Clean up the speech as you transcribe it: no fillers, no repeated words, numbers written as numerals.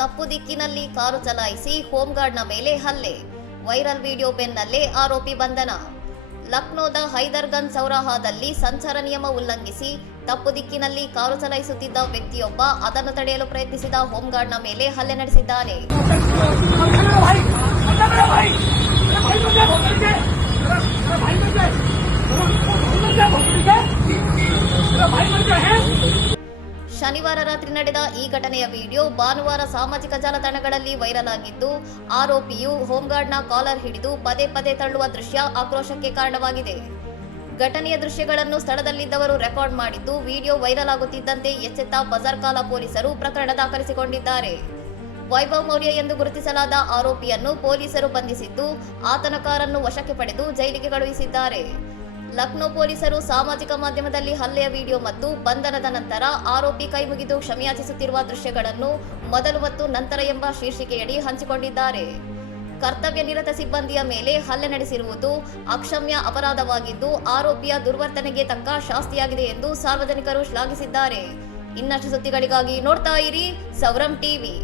ತಪ್ಪು ದಿಕ್ಕಿನಲ್ಲಿ ಕಾರು ಚಲಾಯಿಸಿ ಹೋಂಗಾರ್ಡ್ನ ಮೇಲೆ ಹಲ್ಲೆ. ವೈರಲ್ ವಿಡಿಯೋ ಬೆನ್ನಲ್ಲೇ ಆರೋಪಿ ಬಂಧನ. ಲಕ್ನೋದ ಹೈದರ್ಗಂಜ್ ಚೌರಾಹಾದಲ್ಲಿ ಸಂಚಾರ ನಿಯಮ ಉಲ್ಲಂಘಿಸಿ ತಪ್ಪು ದಿಕ್ಕಿನಲ್ಲಿ ಕಾರು ಚಲಾಯಿಸುತ್ತಿದ್ದ ವ್ಯಕ್ತಿಯೊಬ್ಬ ಅದನ್ನು ತಡೆಯಲು ಪ್ರಯತ್ನಿಸಿದ ಹೋಂಗಾರ್ಡ್ನ ಮೇಲೆ ಹಲ್ಲೆ ನಡೆಸಿದ್ದಾನೆ. ಶನಿವಾರ ರಾತ್ರಿ ನಡೆದ ಈ ಘಟನೆಯ ವಿಡಿಯೋ ಭಾನುವಾರ ಸಾಮಾಜಿಕ ಜಾಲತಾಣಗಳಲ್ಲಿ ವೈರಲ್ ಆಗಿದ್ದು, ಆರೋಪಿಯು ಹೋಂಗಾರ್ಡ್ನ ಕಾಲರ್ ಹಿಡಿದು ಪದೇ ಪದೇ ತಳ್ಳುವ ದೃಶ್ಯ ಆಕ್ರೋಶಕ್ಕೆ ಕಾರಣವಾಗಿದೆ. ಘಟನೆಯ ದೃಶ್ಯಗಳನ್ನು ಸ್ಥಳದಲ್ಲಿದ್ದವರು ರೆಕಾರ್ಡ್ ಮಾಡಿದ್ದು, ವಿಡಿಯೋ ವೈರಲ್ ಆಗುತ್ತಿದ್ದಂತೆ ಎಚ್ಚೆತ್ತ ಬಜಾರ್ಕಾಲಾ ಪೊಲೀಸರು ಪ್ರಕರಣ ದಾಖಲಿಸಿಕೊಂಡಿದ್ದಾರೆ. ವೈಭವ್ ಮೌರ್ಯ ಎಂದು ಗುರುತಿಸಲಾದ ಆರೋಪಿಯನ್ನು ಪೊಲೀಸರು ಬಂಧಿಸಿದ್ದು, ಆತನ ಕಾರನ್ನು ವಶಕ್ಕೆ ಪಡೆದು ಜೈಲಿಗೆ ಕಳುಹಿಸಿದ್ದಾರೆ. ಲಕ್ನೋ ಪೊಲೀಸರು ಸಾಮಾಜಿಕ ಮಾಧ್ಯಮದಲ್ಲಿ ಹಲ್ಲೆಯ ವಿಡಿಯೋ ಮತ್ತು ಬಂಧನದ ನಂತರ ಆರೋಪಿ ಕೈಮುಗಿದು ಕ್ಷಮೆಯಾಚಿಸುತ್ತಿರುವ ದೃಶ್ಯಗಳನ್ನು ಮೊದಲು ಮತ್ತು ನಂತರ ಎಂಬ ಶೀರ್ಷಿಕೆಯಡಿ ಹಂಚಿಕೊಂಡಿದ್ದಾರೆ. ಕರ್ತವ್ಯ ನಿರತ ಸಿಬ್ಬಂದಿಯ ಮೇಲೆ ಹಲ್ಲೆ ನಡೆಸಿರುವುದು ಅಕ್ಷಮ್ಯ ಅಪರಾಧವಾಗಿದ್ದು, ಆರೋಪಿಯ ದುರ್ವರ್ತನೆಗೆ ತಕ್ಕ ಶಾಸ್ತಿಯಾಗಿದೆ ಎಂದು ಸಾರ್ವಜನಿಕರು ಶ್ಲಾಘಿಸಿದ್ದಾರೆ. ಇನ್ನಷ್ಟು ಸುದ್ದಿಗಳಿಗಾಗಿ ನೋಡ್ತಾ ಇರಿ ಸೌರಂ ಟಿವಿ.